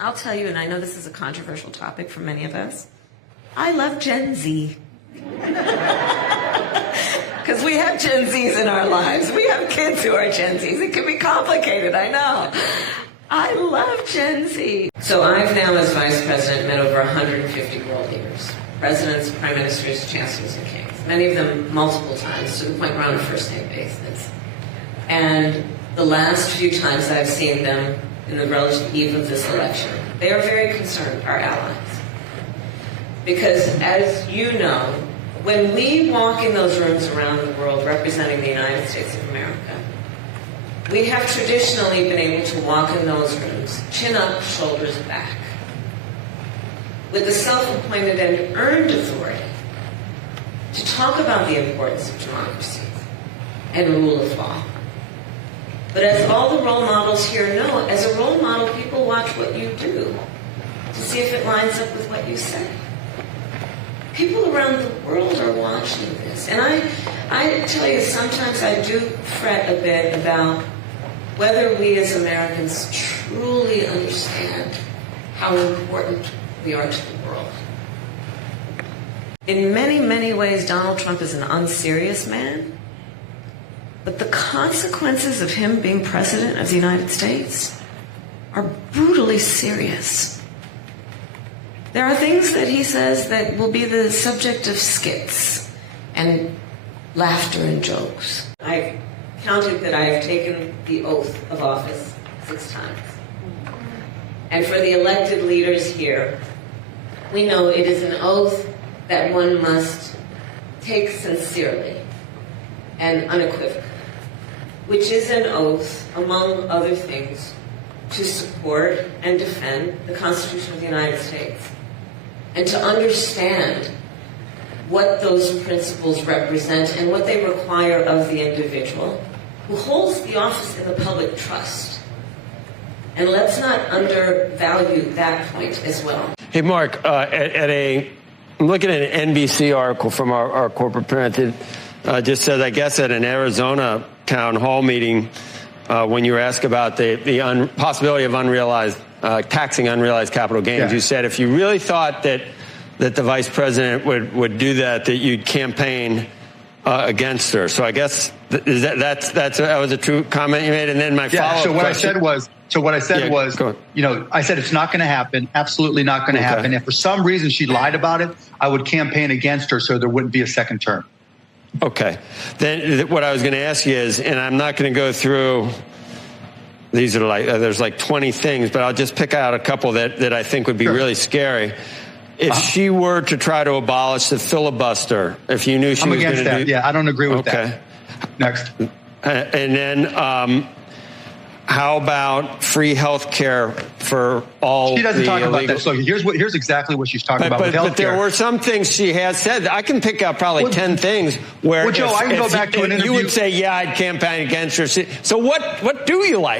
I'll tell you, and I know this is a controversial topic for many of us, I love Gen Z. Because we have Gen Zs in our lives. We have kids who are Gen Zs. It can be complicated, I know. I love Gen Z. So I've now, as vice president, met over 150 world leaders. Presidents, prime ministers, chancellors, and kings. Many of them multiple times, to the point we're on a first-name basis. And the last few times I've seen them in the relative eve of this election, they are very concerned, our allies. Because, as you know, when we walk in those rooms around the world representing the United States of America, we have traditionally been able to walk in those rooms, chin up, shoulders back, with the self-appointed and earned authority to talk about the importance of democracy and rule of law. But as all the role models here know, as a role model, people watch what you do to see if it lines up with what you say. People around the world are watching this. And I tell you, sometimes I do fret a bit about whether we as Americans truly understand how important we are to the world. In many, many ways, Donald Trump is an unserious man. But the consequences of him being president of the United States are brutally serious. There are things that he says that will be the subject of skits and laughter and jokes. I've counted that I have taken the oath of office 6 times. And for the elected leaders here, we know it is an oath that one must take sincerely and unequivocally, which is an oath, among other things, to support and defend the Constitution of the United States, and to understand what those principles represent and what they require of the individual who holds the office in the public trust. And let's not undervalue that point as well. Hey, Mark, I'm looking at an NBC article from our corporate parent that just says, I guess at an Arizona town hall meeting, when you were asked about the possibility of taxing unrealized capital gains, you said if you really thought that the vice president would do that you'd campaign against her. So I guess that was a true comment you made. And then my follow-up So what question, I said was, I said it's not going to happen. Absolutely not going to happen. If for some reason she lied about it, I would campaign against her so there wouldn't be a second term. Okay. Then what I was going to ask you is, and I'm not going to go through, these are there's like 20 things, but I'll just pick out a couple that I think would be really scary. If she were to try to abolish the filibuster, if you knew she was going to do... Yeah, I don't agree with that. Next. And then how about free health care for all? She doesn't talk about that. So here's exactly what she's talking about with health care. But there were some things she has said. I can pick out probably 10 things where... Well, Joe, I can go back to an interview. You would say, yeah, I'd campaign against her. So what do you like?